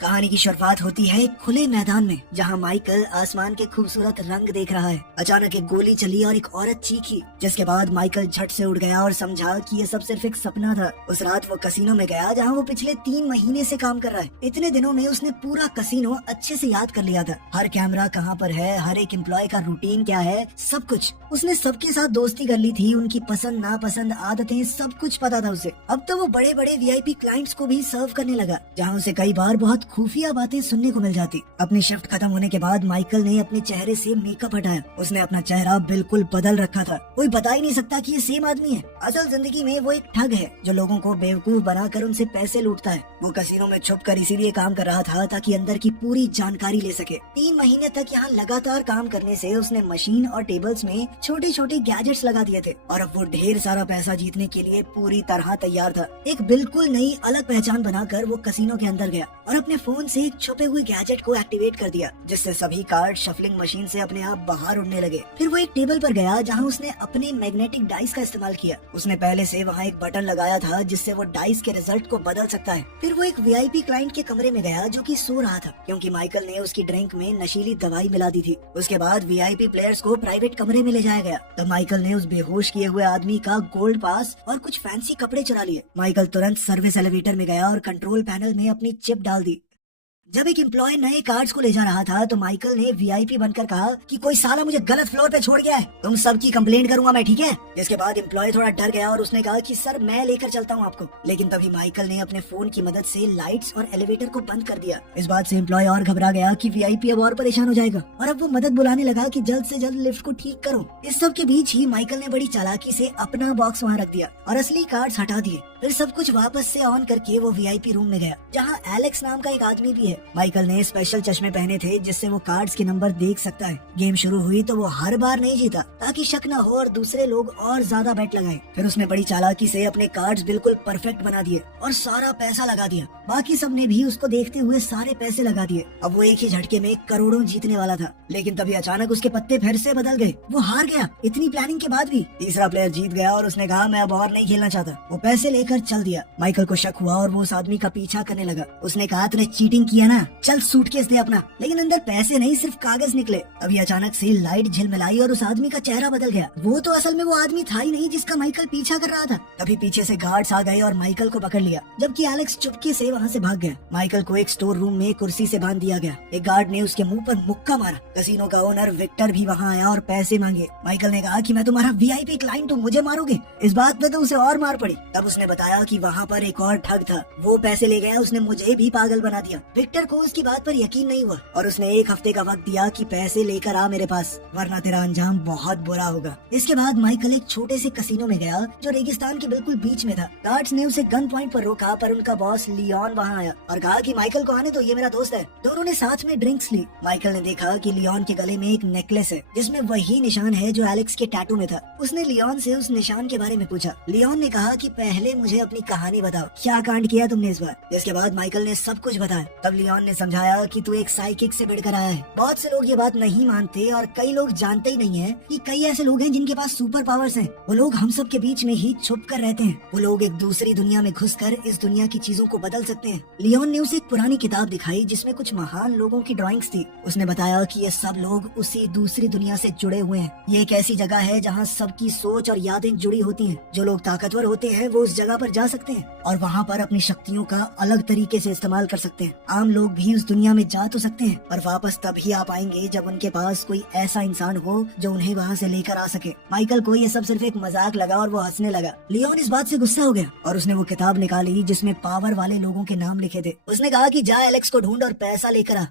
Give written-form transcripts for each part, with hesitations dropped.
कहानी की शुरुआत होती है एक खुले मैदान में, जहां माइकल आसमान के खूबसूरत रंग देख रहा है। अचानक एक गोली चली और एक औरत चीखी, जिसके बाद माइकल झट से उठ गया और समझा कि ये सब सिर्फ एक सपना था। उस रात वो कसिनो में गया जहां वो पिछले 3 महीने से काम कर रहा है। इतने दिनों में उसने पूरा कसिनो अच्छे से याद कर लिया था। हर कैमरा कहाँ पर है, हर एक एम्प्लॉय का रूटीन क्या है, सब कुछ। उसने सबके साथ दोस्ती कर ली थी, उनकी पसंद नापसंद आदतें सब कुछ पता था उसे। अब तो वो बड़े बड़े वीआईपी क्लाइंट्स को भी सर्व करने लगा, जहाँ उसे कई बार बहुत खुफिया बातें सुनने को मिल जाती। अपनी शिफ्ट खत्म होने के बाद माइकल ने अपने चेहरे से मेकअप हटाया। उसने अपना चेहरा बिल्कुल बदल रखा था। कोई बता ही नहीं सकता कि ये सेम आदमी है। असल जिंदगी में वो एक ठग है जो लोगों को बेवकूफ बनाकर उनसे पैसे लूटता है। वो कसिनो में छुपकर इसीलिए काम कर रहा था ताकि अंदर की पूरी जानकारी ले सके। 3 महीने तक यहाँ लगातार काम करने से उसने मशीन और टेबल्स में छोटे छोटे गैजेट्स लगा दिए थे और अब वो ढेर सारा पैसा जीतने के लिए पूरी तरह तैयार था। एक बिल्कुल नई अलग पहचान बनाकर वो कसिनो के अंदर गया और अपने फोन से एक छुपे हुए गैजेट को एक्टिवेट कर दिया, जिससे सभी कार्ड शफलिंग मशीन से अपने आप बाहर उड़ने लगे। फिर वो एक टेबल पर गया जहां उसने अपने मैग्नेटिक डाइस का इस्तेमाल किया। उसने पहले से वहां एक बटन लगाया था जिससे वो डाइस के रिजल्ट को बदल सकता है। फिर वो एक वीआईपी क्लाइंट के कमरे में गया जो कि सो रहा था, क्योंकि माइकल ने उसकी ड्रिंक में नशीली दवाई मिला दी थी। उसके बाद वीआईपी प्लेयर्स को प्राइवेट कमरे में ले जाया गया। तब माइकल ने उस बेहोश किए हुए आदमी का गोल्ड पास और कुछ फैंसी कपड़े चुरा लिए। माइकल तुरंत सर्विस एलिवेटर में गया और कंट्रोल पैनल में अपनी चिप डाल दी। जब एक एम्प्लॉय नए कार्ड्स को ले जा रहा था तो माइकल ने वीआईपी बनकर कहा कि कोई साला मुझे गलत फ्लोर पे छोड़ गया है, तुम सबकी कंप्लेंट करूंगा मैं, ठीक है। जिसके बाद एम्प्लॉय थोड़ा डर गया और उसने कहा कि सर मैं लेकर चलता हूं आपको। लेकिन तभी माइकल ने अपने फोन की मदद से लाइट्स और एलिवेटर को बंद कर दिया। इस बात से एम्प्लॉय और घबरा गया कि वीआईपी अब और परेशान हो जाएगा और अब वो मदद बुलाने लगा कि जल्द से जल्द लिफ्ट को ठीक करो। इस सब के बीच ही माइकल ने बड़ी चालाकी से अपना बॉक्स वहाँ रख दिया और असली कार्ड्स हटा दिए। फिर सब कुछ वापस से ऑन करके वो वीआईपी रूम में गया जहाँ एलेक्स नाम का एक आदमी भी है। माइकल ने स्पेशल चश्मे पहने थे जिससे वो कार्ड्स के नंबर देख सकता है। गेम शुरू हुई तो वो हर बार नहीं जीता ताकि शक न हो और दूसरे लोग और ज्यादा बेट लगाएं। फिर उसने बड़ी चालाकी से अपने कार्ड्स बिल्कुल परफेक्ट बना दिए और सारा पैसा लगा दिया। बाकी सब ने भी उसको देखते हुए सारे पैसे लगा दिए। अब वो एक ही झटके में करोड़ों जीतने वाला था। लेकिन तभी अचानक उसके पत्ते फिर से बदल गए। वो हार गया इतनी प्लानिंग के बाद भी। तीसरा प्लेयर जीत गया और उसने कहा मैं अब और नहीं खेलना चाहता। वो पैसे लेकर चल दिया। माइकल को शक हुआ और वो उस आदमी का पीछा करने लगा। उसने कहा तूने चीटिंग किया ना, चल सूटकेस दे अपना। लेकिन अंदर पैसे नहीं सिर्फ कागज निकले। अभी अचानक से लाइट झिलमिलाई और उस आदमी का चेहरा बदल गया। वो तो असल में वो आदमी था ही नहीं जिसका माइकल पीछा कर रहा था। तभी पीछे से गार्ड्स आ गए और माइकल को पकड़ लिया, जबकि एलेक्स चुपके से वहाँ से भाग गया। माइकल को एक स्टोर रूम में कुर्सी से बांध दिया गया। एक गार्ड ने उसके मुंह पर मुक्का मारा। कसिनो का ओनर विक्टर भी वहाँ आया और पैसे मांगे। माइकल ने कहा कि मैं तुम्हारा वीआईपी क्लाइंट हूँ, मुझे मारोगे। इस बात पे तो उसे और मार पड़ी। तब उसने बताया कि वहाँ पर एक और ठग था, वो पैसे ले गया, उसने मुझे भी पागल बना दिया। विक्टर को उसकी बात पर यकीन नहीं हुआ और उसने 1 हफ्ते का वक्त दिया कि पैसे लेकर आ मेरे पास, वरना तेरा अंजाम बहुत बुरा होगा। इसके बाद माइकल एक छोटे से कसिनो में गया जो रेगिस्तान के बिल्कुल बीच में था। गार्ड्स ने उसे गन पॉइंट पर रोका पर उनका बॉस लियोन वहाँ आया और कहा कि माइकल को आने दो, ये मेरा दोस्त है। दोनों ने साथ में ड्रिंक्स ली। माइकल ने देखा कि लियोन के गले में एक नेकलेस है जिसमें वही निशान है जो एलेक्स के टैटू में था। उसने लियोन से उस निशान के बारे में पूछा। लियोन ने कहा कि पहले मुझे अपनी कहानी बताओ, क्या कांड किया तुमने इस बार। जिसके बाद माइकल ने सब कुछ बताया। तब लियोन ने समझाया कि तू एक साइकिक से भिड़कर आया है। बहुत से लोग ये बात नहीं मानते और कई लोग जानते ही नहीं है कि कई ऐसे लोग हैं जिनके पास सुपर पावर्स हैं। वो लोग हम सब के बीच में ही छुप कर रहते हैं। वो लोग एक दूसरी दुनिया में घुसकर इस दुनिया की चीजों को बदल सकते हैं। लियोन ने उसे एक पुरानी किताब दिखाई जिसमें कुछ महान लोगों की ड्राइंग्स थी। उसने बताया कि ये सब लोग उसी दूसरी दुनिया से जुड़े हुए हैं। ये एक ऐसी जगह है जहाँ सबकी सोच और यादें जुड़ी होती हैं। जो लोग ताकतवर होते हैं वो उस जगह पर जा सकते हैं और वहाँ पर अपनी शक्तियों का अलग तरीके से इस्तेमाल कर सकते हैं। आम लोग भी उस दुनिया में जा तो सकते हैं पर वापस तभी आ पाएंगे जब उनके पास कोई ऐसा इंसान हो जो उन्हें वहाँ से लेकर आ सके। माइकल को ये सब सिर्फ एक मजाक लगा और वो हंसने लगा। लियोन इस बात से गुस्सा हो गया और उसने वो किताब निकाली जिसमें पावर वाले लोगों के नाम लिखे थे। उसने कहा कि जा एलेक्स को ढूंढ और पैसा लेकर आ।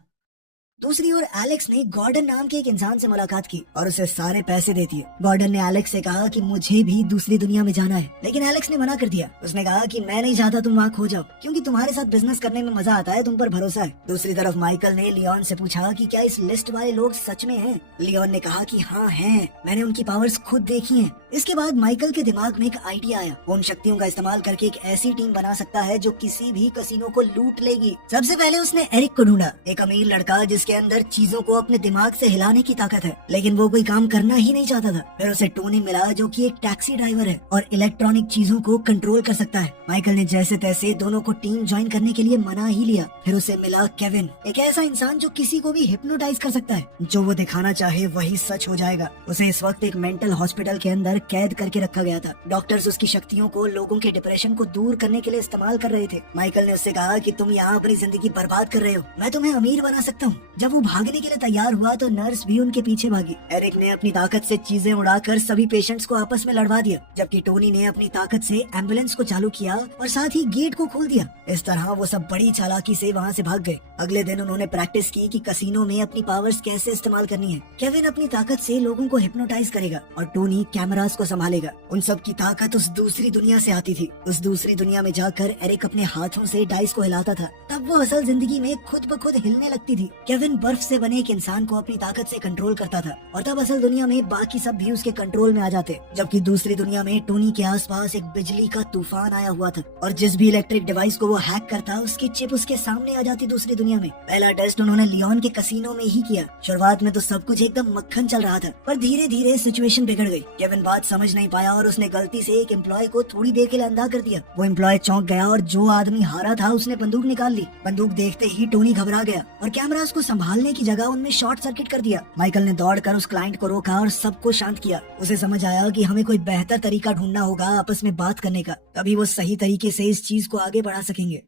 दूसरी ओर एलेक्स ने गॉर्डन नाम के एक इंसान से मुलाकात की और उसे सारे पैसे दे दिए। गॉर्डन ने एलेक्स से कहा कि मुझे भी दूसरी दुनिया में जाना है, लेकिन एलेक्स ने मना कर दिया। उसने कहा कि मैं नहीं चाहता तुम वहाँ खो जाओ, क्योंकि तुम्हारे साथ बिजनेस करने में मजा आता है, तुम पर भरोसा है। दूसरी तरफ माइकल ने लियोन से पूछा कि क्या इस लिस्ट वाले लोग सच में हैं? लियोन ने कहा कि हाँ हैं, मैंने उनकी पावर्स खुद देखी हैं। इसके बाद माइकल के दिमाग में एक आइडिया आया। वो उन शक्तियों का इस्तेमाल करके एक ऐसी टीम बना सकता है जो किसी भी कसिनो को लूट लेगी। सबसे पहले उसने एरिक को ढूंढा, एक अमीर लड़का जिसके उसके अंदर चीजों को अपने दिमाग से हिलाने की ताकत है, लेकिन वो कोई काम करना ही नहीं चाहता था। फिर उसे टोनी मिला जो कि एक टैक्सी ड्राइवर है और इलेक्ट्रॉनिक चीजों को कंट्रोल कर सकता है। माइकल ने जैसे तैसे दोनों को टीम ज्वाइन करने के लिए मना ही लिया। फिर उसे मिला केविन, एक ऐसा इंसान जो किसी को भी हिप्नोटाइज कर सकता है। जो वो दिखाना चाहे वही सच हो जाएगा। उसे इस वक्त एक मेंटल हॉस्पिटल के अंदर कैद करके रखा गया था। डॉक्टर्स उसकी शक्तियों को लोगों के डिप्रेशन को दूर करने के लिए इस्तेमाल कर रहे थे। माइकल ने उससे कहा कि तुम यहाँ अपनी जिंदगी बर्बाद कर रहे हो, मैं तुम्हें अमीर बना सकता हूँ। जब वो भागने के लिए तैयार हुआ तो नर्स भी उनके पीछे भागी। एरिक ने अपनी ताकत से चीजें उड़ाकर सभी पेशेंट्स को आपस में लड़वा दिया, जबकि टोनी ने अपनी ताकत से एम्बुलेंस को चालू किया और साथ ही गेट को खोल दिया। इस तरह वो सब बड़ी चालाकी से वहाँ से भाग गए। अगले दिन उन्होंने प्रैक्टिस की कि कसिनो में अपनी पावर्स कैसे इस्तेमाल करनी है। केविन अपनी ताकत से लोगों को हिप्नोटाइज करेगा और टोनी कैमरास को संभालेगा। उन सब की ताकत उस दूसरी दुनिया से आती थी। उस दूसरी दुनिया में जाकर एरिक अपने हाथों से डाइस को हिलाता था, तब वो असल जिंदगी में खुद ब खुद हिलने लगती थी। केविन बर्फ से बने एक इंसान को अपनी ताकत से कंट्रोल करता था और तब असल दुनिया में बाकी सब भी उसके कंट्रोल में आ जाते, जबकि दूसरी दुनिया में टोनी के आसपास एक बिजली का तूफान आया हुआ था और जिस भी इलेक्ट्रिक डिवाइस को वो हैक करता उसकी चिप उसके सामने आ जाती दूसरी दुनिया में। पहला टेस्ट उन्होंने लियोन के कसिनो में ही किया। शुरुआत में तो सब कुछ एकदम मक्खन चल रहा था, पर धीरे धीरे सिचुएशन बिगड़ गई। केविन बात समझ नहीं पाया और उसने गलती से एक एम्प्लॉय को थोड़ी देर के लिए अंधा कर दिया। वो एम्प्लॉय चौंक गया और जो आदमी हारा था उसने बंदूक निकाल ली। बंदूक देखते ही टोनी घबरा गया और कैमरास को संभालने की जगह उनमें शॉर्ट सर्किट कर दिया। माइकल ने दौड़कर उस क्लाइंट को रोका और सबको शांत किया। उसे समझ आया कि हमें कोई बेहतर तरीका ढूंढना होगा आपस में बात करने का, तभी वो सही तरीके से इस चीज को आगे बढ़ा सकेंगे।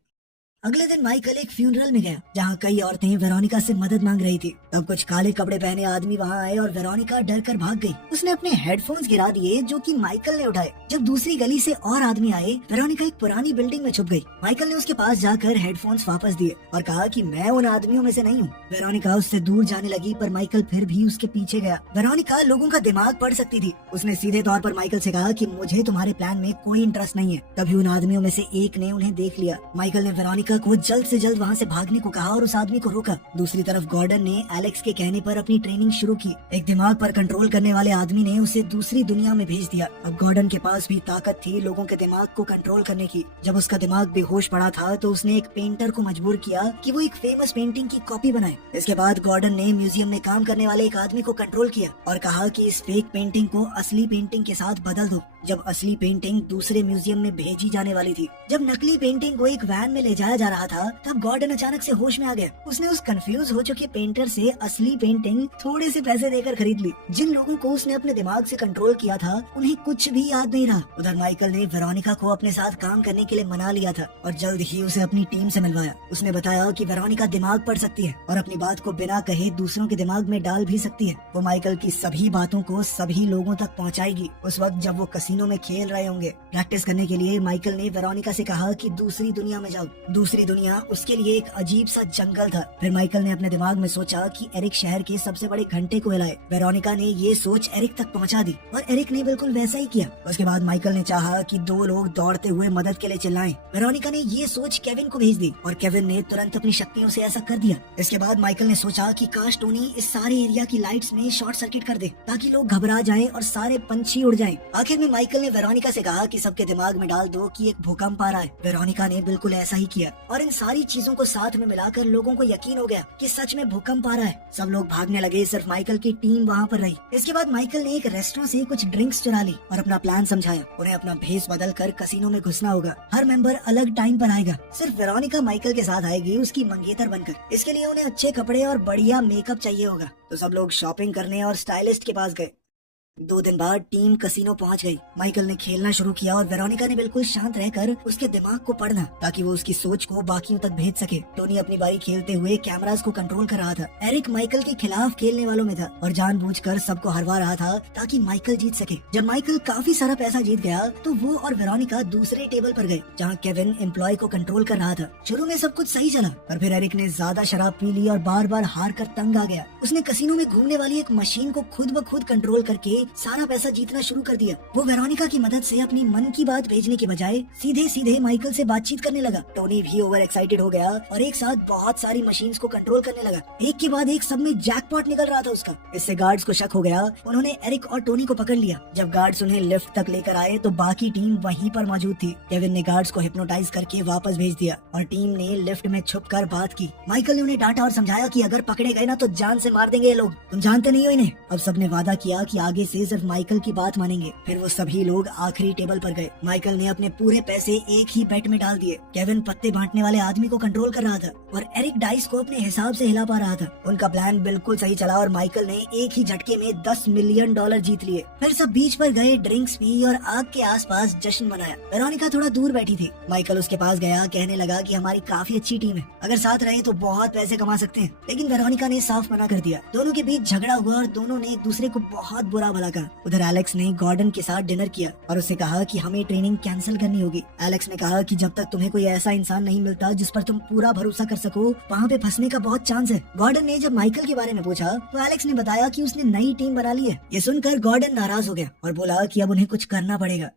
अगले दिन माइकल एक फ्यूनरल में गया जहाँ कई औरतें वेरोनिका से मदद मांग रही थी। तब कुछ काले कपड़े पहने आदमी वहाँ आए और वेरोनिका डर कर भाग गई। उसने अपने हेडफोन्स गिरा दिए जो कि माइकल ने उठाए। जब दूसरी गली से और आदमी आए, वेरोनिका एक पुरानी बिल्डिंग में छुप गई। माइकल ने उसके पास जाकर हेडफोन्स वापस दिए और कहा कि मैं उन आदमियों में से नहीं हूँ। वेरोनिका उससे दूर जाने लगी, पर माइकल फिर भी उसके पीछे गया। वेरोनिका लोगों का दिमाग पढ़ सकती थी। उसने सीधे तौर पर माइकल से कहा कि मुझे तुम्हारे प्लान में कोई इंटरेस्ट नहीं है। तभी उन आदमियों में से एक ने उन्हें देख लिया। माइकल ने वेरोनिका को जल्द से जल्द वहाँ से भागने को कहा और उस आदमी को रोका। दूसरी तरफ गॉर्डन ने एलेक्स के कहने पर अपनी ट्रेनिंग शुरू की। एक दिमाग पर कंट्रोल करने वाले आदमी ने उसे दूसरी दुनिया में भेज दिया। अब गॉर्डन के पास भी ताकत थी लोगों के दिमाग को कंट्रोल करने की। जब उसका दिमाग बेहोश पड़ा था तो उसने एक पेंटर को मजबूर किया कि वो एक फेमस पेंटिंग की कॉपी बनाए। इसके बाद गॉर्डन ने म्यूजियम में काम करने वाले एक आदमी को कंट्रोल किया और कहा कि इस फेक पेंटिंग को असली पेंटिंग के साथ बदल दो। जब असली पेंटिंग दूसरे म्यूजियम में भेजी जाने वाली थी, जब नकली पेंटिंग को एक वैन में ले जाया जा रहा था, तब गॉर्डन अचानक से होश में आ गया। उसने उस कंफ्यूज हो चुके पेंटर से असली पेंटिंग थोड़े से पैसे देकर खरीद ली। जिन लोगों को उसने अपने दिमाग से कंट्रोल किया था उन्हें कुछ भी याद नहीं रहा। उधर माइकल ने वेरोनिका को अपने साथ काम करने के लिए मना लिया था और जल्द ही उसे अपनी टीम से मिलवाया। उसने बताया कि वेरोनिका दिमाग पढ़ सकती है और अपनी बात को बिना कहे दूसरों के दिमाग में डाल भी सकती है। वो माइकल की सभी बातों को सभी लोगों तक पहुँचाएगी। उस वक्त जब वो कसिनो में खेल रहे होंगे, प्रैक्टिस करने के लिए माइकल ने वेरोनिका से कहा कि दूसरी दुनिया में जाओ। दूसरी दुनिया उसके लिए एक अजीब सा जंगल था। फिर माइकल ने अपने दिमाग में सोचा कि एरिक शहर के सबसे बड़े घंटे को हिलाए। वेरोनिका ने ये सोच एरिक तक पहुंचा दी और एरिक ने बिल्कुल वैसा ही किया। उसके बाद माइकल ने चाहा कि दो लोग दौड़ते हुए मदद के लिए चिल्लाएं। वेरोनिका ने ये सोच केविन को भेज दी और केविन ने तुरंत अपनी शक्तियों से ऐसा कर दिया। इसके बाद माइकल ने सोचा कि काश टोनी इस सारे एरिया की लाइट्स में शॉर्ट सर्किट कर दे ताकि लोग घबरा जाएं और सारे पंछी उड़ जाएं। आखिर में माइकल ने वेरोनिका से कहा कि सबके दिमाग में डाल दो कि एक भूकंप आ रहा है। वेरोनिका ने बिल्कुल ऐसा ही किया और इन सारी चीजों को साथ में मिलाकर लोगों को यकीन हो गया कि सच में भूकंप आ रहा है। सब लोग भागने लगे, सिर्फ माइकल की टीम वहाँ पर रही। इसके बाद माइकल ने एक रेस्टोरेंट से कुछ ड्रिंक्स चुरा ली और अपना प्लान समझाया। उन्हें अपना भेष बदल कर कसिनो में घुसना होगा। हर मेंबर अलग टाइम पर आएगा। सिर्फ वेरोनिका माइकल के साथ आएगी उसकी मंगेतर बनकर। इसके लिए उन्हें अच्छे कपड़े और बढ़िया मेकअप चाहिए होगा। तो सब लोग शॉपिंग करने और स्टाइलिस्ट के पास गए। 2 दिन बाद टीम कसिनो पहुंच गई। माइकल ने खेलना शुरू किया और वेरोनिका ने बिल्कुल शांत रहकर उसके दिमाग को पढ़ना ताकि वो उसकी सोच को बाकियों तक भेज सके। टोनी अपनी बारी खेलते हुए कैमरास को कंट्रोल कर रहा था। एरिक माइकल के खिलाफ खेलने वालों में था और जानबूझकर सबको हरवा रहा था ताकि माइकल जीत सके। जब माइकल काफी सारा पैसा जीत गया तो वो और वेरोनिका दूसरे टेबल पर गए जहाँ केविन एम्प्लॉय को कंट्रोल कर रहा था। शुरू में सब कुछ सही चला, पर फिर एरिक ने ज्यादा शराब पी ली और बार बार हार कर तंग आ गया। उसने कसिनो में घूमने वाली एक मशीन को खुद ब खुद कंट्रोल करके सारा पैसा जीतना शुरू कर दिया। वो वेरोनिका की मदद से अपनी मन की बात भेजने के बजाय सीधे सीधे माइकल से बातचीत करने लगा। टोनी भी ओवर एक्साइटेड हो गया और एक साथ बहुत सारी मशीन्स को कंट्रोल करने लगा। एक के बाद एक सब में जैकपॉट निकल रहा था उसका। इससे गार्ड्स को शक हो गया। उन्होंने एरिक और टोनी को पकड़ लिया। जब गार्ड्स उन्हें लिफ्ट तक लेकर आए तो बाकी टीम वहीं पर मौजूद थी। केविन ने गार्ड्स को हिप्नोटाइज करके वापस भेज दिया और टीम ने लिफ्ट में छुपकर बात की। माइकल ने उन्हें डांटा और समझाया कि अगर पकड़े गए ना तो जान से मार देंगे ये लोग, तुम जानते नहीं हो इन्हें। अब सबने वादा किया कि आगे से सिर्फ माइकल की बात मानेंगे। फिर वो सभी लोग आखिरी टेबल पर गए। माइकल ने अपने पूरे पैसे एक ही बेट में डाल दिए। केविन पत्ते बांटने वाले आदमी को कंट्रोल कर रहा था और एरिक डाइस को अपने हिसाब से हिला पा रहा था। उनका प्लान बिल्कुल सही चला और माइकल ने एक ही झटके में $10 मिलियन जीत लिए। फिर सब बीच पर गए, ड्रिंक्स पी और आग के आसपास जश्न मनाया। वेरोनिका थोड़ा दूर बैठी थी। माइकल उसके पास गया, कहने लगा कि हमारी काफी अच्छी टीम है, अगर साथ रहे तो बहुत पैसे कमा सकते हैं। लेकिन वेरोनिका ने साफ मना कर दिया। दोनों के बीच झगड़ा हुआ और दोनों ने एक दूसरे को बहुत बुरा भला कहा। उधर एलेक्स ने गॉर्डन के साथ डिनर किया और उससे कहा कि हमें ट्रेनिंग कैंसिल करनी होगी। एलेक्स ने कहा कि जब तक तुम्हें कोई ऐसा इंसान नहीं मिलता जिस पर तुम पूरा भरोसा कर सको, वहाँ पे फंसने का बहुत चांस है। गॉर्डन ने जब माइकल के बारे में पूछा तो एलेक्स ने बताया कि उसने नई टीम बना ली है। ये सुनकर गॉर्डन नाराज हो गया और बोला कि अब उन्हें कुछ करना पड़ेगा।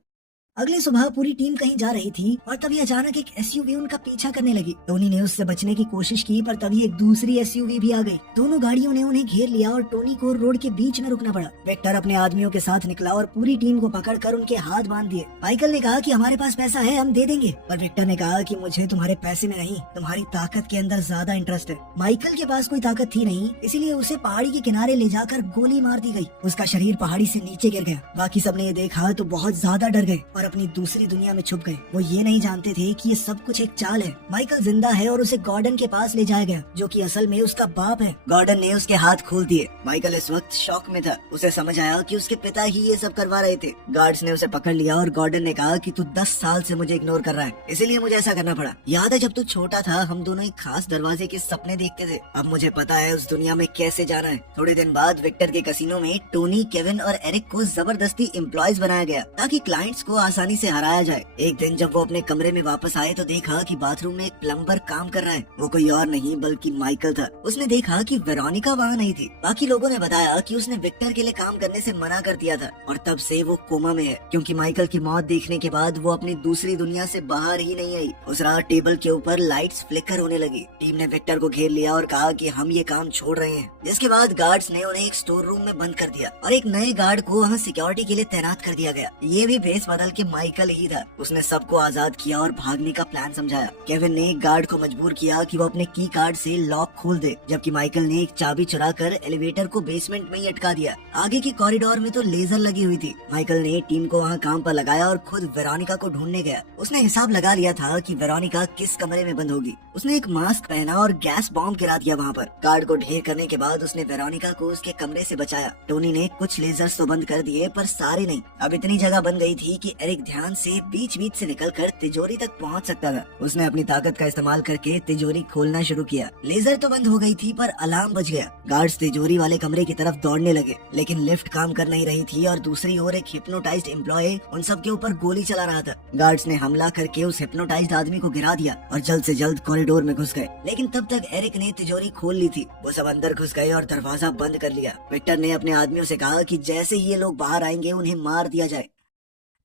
अगली सुबह पूरी टीम कहीं जा रही थी और तभी अचानक एक एसयूवी उनका पीछा करने लगी। टोनी ने उससे बचने की कोशिश की पर तभी एक दूसरी एसयूवी भी आ गई। दोनों गाड़ियों ने उन्हें घेर लिया और टोनी को रोड के बीच में रुकना पड़ा। विक्टर अपने आदमियों के साथ निकला और पूरी टीम को पकड़कर उनके हाथ बांध दिए। माइकल ने कहा कि हमारे पास पैसा है, हम दे देंगे, पर विक्टर ने कहा कि मुझे तुम्हारे पैसे में नहीं, तुम्हारी ताकत के अंदर ज्यादा इंटरेस्ट है। माइकल के पास कोई ताकत थी नहीं, इसीलिए उसे पहाड़ी के किनारे ले जाकर गोली मार दी गई। उसका शरीर पहाड़ी से नीचे गिर गया। बाकी सबने ये देखा तो बहुत ज्यादा डर गए और अपनी दूसरी दुनिया में छुप गए। वो ये नहीं जानते थे कि ये सब कुछ एक चाल है। माइकल जिंदा है और उसे गॉर्डन के पास ले जाया गया, जो कि असल में उसका बाप है। गॉर्डन ने उसके हाथ खोल दिए। माइकल इस वक्त शॉक में था। उसे समझ आया कि उसके पिता ही ये सब करवा रहे थे। गार्ड्स ने उसे पकड़ लिया और गॉर्डन ने कहा कि तू 10 साल से मुझे इग्नोर कर रहा है, इसीलिए मुझे ऐसा करना पड़ा। याद है जब तू छोटा था हम दोनों एक खास दरवाजे के सपने देखते थे, अब मुझे पता है उस दुनिया में कैसे जाना है। थोड़े दिन बाद विक्टर के कसिनो में टोनी, केविन और एरिक को जबरदस्ती एम्प्लॉयज बनाया गया ताकि क्लाइंट्स को आसानी से हराया जाए। एक दिन जब वो अपने कमरे में वापस आए तो देखा कि बाथरूम में एक प्लम्बर काम कर रहा है। वो कोई और नहीं बल्कि माइकल था। उसने देखा कि वेरोनिका वहाँ नहीं थी। बाकी लोगों ने बताया कि उसने विक्टर के लिए काम करने से मना कर दिया था और तब से वो कोमा में है, क्योंकि माइकल की मौत देखने के बाद वो अपनी दूसरी दुनिया से बाहर ही नहीं आई। उस रात टेबल के ऊपर लाइट्स फ्लिकर होने लगी। टीम ने विक्टर को घेर लिया और कहा कि हम ये काम छोड़ रहे हैं, जिसके बाद गार्ड्स ने उन्हें एक स्टोर रूम में बंद कर दिया और एक नए गार्ड को वहाँ सिक्योरिटी के लिए तैनात कर दिया गया। ये भी भेस बदल के माइकल ही था। उसने सबको आजाद किया और भागने का प्लान समझाया। केविन ने एक गार्ड को मजबूर किया कि वो अपने की कार्ड से लॉक खोल दे, जबकि माइकल ने एक चाबी चुराकर एलिवेटर को बेसमेंट में ही अटका दिया। आगे की कॉरिडोर में तो लेजर लगी हुई थी। माइकल ने टीम को वहाँ काम पर लगाया और खुद वेरोनिका को ढूंढने गया। उसने हिसाब लगा लिया था कि वेरोनिका किस कमरे में बंद होगी। उसने एक मास्क पहना और गैस बॉम्ब गिरा दिया वहाँ पर। कार्ड को ढेर करने के बाद उसने वेरोनिका को उसके कमरे से बचाया। टोनी ने कुछ लेजर्स तो बंद कर दिए पर सारे नहीं। अब इतनी जगह बन गई थी कि एरिक ध्यान से बीच बीच से निकलकर तिजोरी तक पहुंच सकता था। उसने अपनी ताकत का इस्तेमाल करके तिजोरी खोलना शुरू किया। लेजर तो बंद हो गई थी पर अलार्म बज गया। गार्ड्स तिजोरी वाले कमरे की तरफ दौड़ने लगे, लेकिन लिफ्ट काम कर नहीं रही थी और दूसरी ओर एक हिप्नोटाइज्ड एम्प्लॉय उन सब के ऊपर गोली चला रहा था। गार्ड्स ने हमला करके उस हिप्नोटाइज्ड आदमी को गिरा दिया और जल्द से जल्द कॉरिडोर में घुस गए। लेकिन तब तक एरिक ने तिजोरी खोल ली थी। वो सब अंदर घुस गए और दरवाजा बंद कर लिया। विक्टर ने अपने आदमियों से कहा कि जैसे ही ये लोग बाहर आएंगे उन्हें मार दिया जाए।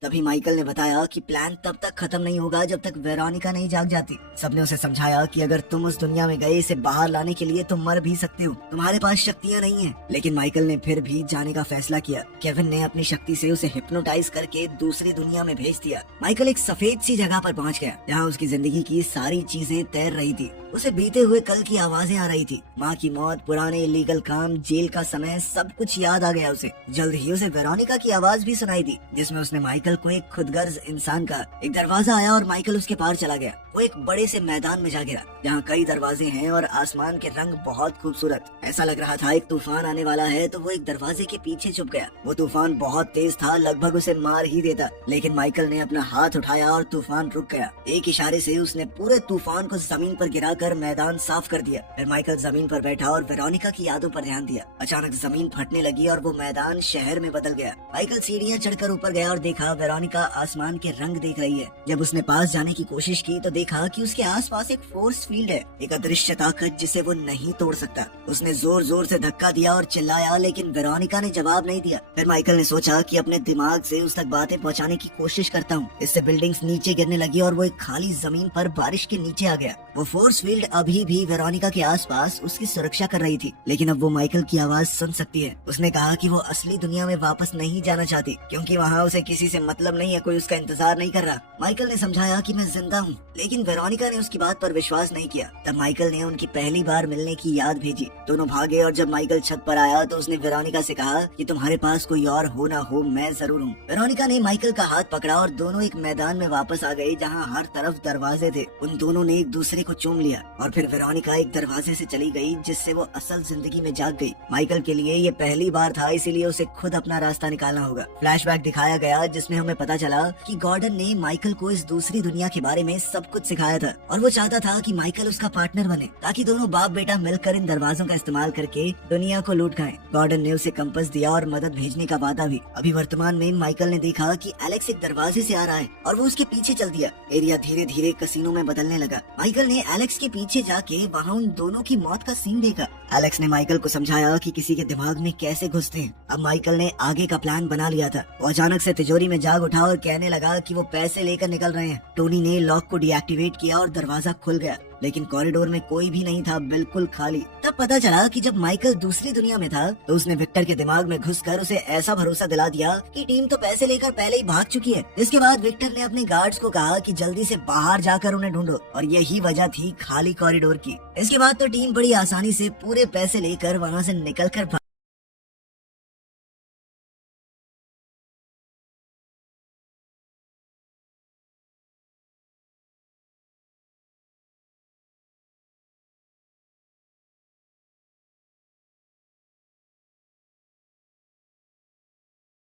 तभी माइकल ने बताया कि प्लान तब तक खत्म नहीं होगा जब तक वेरोनिका नहीं जाग जाती। सबने उसे समझाया कि अगर तुम उस दुनिया में गए इसे बाहर लाने के लिए तो मर भी सकते हो, तुम्हारे पास शक्तियाँ नहीं हैं। लेकिन माइकल ने फिर भी जाने का फैसला किया। केविन ने अपनी शक्ति से उसे हिप्नोटाइज करके दूसरी दुनिया में भेज दिया। माइकल एक सफेद सी जगह पर पहुंच गया जहाँ उसकी जिंदगी की सारी चीजें तैर रही थी। उसे बीते हुए कल की आवाजें आ रही थी। माँ की मौत, पुराने इलीगल काम, जेल का समय, सब कुछ याद आ गया उसे। जल्द ही उसे वेरोनिका की आवाज भी सुनाई दी, जिसमें उसने माइकल को एक खुदगर्ज इंसान का। एक दरवाजा आया और माइकल उसके पार चला गया। वो एक बड़े से मैदान में जा गिरा जहाँ कई दरवाजे हैं और आसमान के रंग बहुत खूबसूरत। ऐसा लग रहा था एक तूफान आने वाला है, तो वो एक दरवाजे के पीछे छुप गया। वो तूफान बहुत तेज था, लगभग उसे मार ही देता, लेकिन माइकल ने अपना हाथ उठाया और तूफान रुक गया। एक इशारे से उसने पूरे तूफान को जमीन पर गिराकर मैदान साफ कर दिया। फिर माइकल जमीन पर बैठा और वेरोनिका की यादों पर ध्यान दिया। अचानक जमीन फटने लगी और वो मैदान शहर में बदल गया। माइकल सीढ़ियाँ चढ़कर ऊपर गया और देखा वेरोनिका आसमान के रंग देख रही है। जब उसने पास जाने की कोशिश की तो देखा कि उसके आसपास एक फोर्स फील्ड है, एक अदृश्य ताकत जिसे वो नहीं तोड़ सकता। उसने जोर जोर से धक्का दिया और चिल्लाया, लेकिन वेरोनिका ने जवाब नहीं दिया। फिर माइकल ने सोचा कि अपने दिमाग से उस तक बातें पहुंचाने की कोशिश करता हूँ। इससे बिल्डिंग्स नीचे गिरने लगी और वो एक खाली जमीन पर बारिश के नीचे आ गया। वो फोर्स फील्ड अभी भी वेरोनिका के आसपास उसकी सुरक्षा कर रही थी, लेकिन अब वो माइकल की आवाज सुन सकती है। उसने कहा कि वो असली दुनिया में वापस नहीं जाना चाहती, क्योंकि वहाँ उसे किसी से मतलब नहीं है, कोई उसका इंतजार नहीं कर रहा। माइकल ने समझाया कि मैं जिंदा हूँ, लेकिन वेरोनिका ने उसकी बात पर विश्वास नहीं किया। तब माइकल ने उनकी पहली बार मिलने की याद भेजी। दोनों भागे और जब माइकल छत पर आया तो उसने वेरोनिका से कहा कि तुम्हारे पास कोई और हो ना हो, मैं जरूर हूँ। वेरोनिका ने माइकल का हाथ पकड़ा और दोनों एक मैदान में वापस आ गए जहाँ हर तरफ दरवाजे थे। उन दोनों ने एक दूसरे को चूम लिया और फिर वेरोनिका एक दरवाजे से चली गई, जिससे वो असल जिंदगी में जाग गई। माइकल के लिए ये पहली बार था, इसीलिए उसे खुद अपना रास्ता निकालना होगा। फ्लैशबैक दिखाया गया जिसमें हमें पता चला कि गॉर्डन ने माइकल को इस दूसरी दुनिया के बारे में सब कुछ सिखाया था और वो चाहता था कि माइकल उसका पार्टनर बने, ताकि दोनों बाप बेटा मिलकर इन दरवाजों का इस्तेमाल करके दुनिया को लूट खाएं। गॉर्डन ने उसे कंपास दिया और मदद भेजने का वादा भी। अभी वर्तमान में माइकल ने देखा कि एलेक्स एक दरवाजे से आ रहा है और वो उसके पीछे चल दिया। एरिया धीरे धीरे कसिनो में बदलने लगा। माइकल ने एलेक्स के पीछे जाके वहाँ उन दोनों की मौत का सीन देखा। एलेक्स ने माइकल को समझाया कि किसी के दिमाग में कैसे घुसते हैं। अब माइकल ने आगे का प्लान बना लिया था। वो अचानक से तिजोरी में जाग उठा और कहने लगा कि वो पैसे लेकर निकल रहे हैं। टोनी ने लॉक को डीएक्टिवेट किया और दरवाजा खुल गया, लेकिन कॉरिडोर में कोई भी नहीं था, बिल्कुल खाली। तब पता चला कि जब माइकल दूसरी दुनिया में था तो उसने विक्टर के दिमाग में घुसकर उसे ऐसा भरोसा दिला दिया कि टीम तो पैसे लेकर पहले ही भाग चुकी है। इसके बाद विक्टर ने अपने गार्ड्स को कहा कि जल्दी से बाहर जाकर उन्हें ढूंढो, और यही वजह थी खाली कॉरिडोर की। इसके बाद तो टीम बड़ी आसानी से पूरे पैसे लेकर वहाँ से निकल कर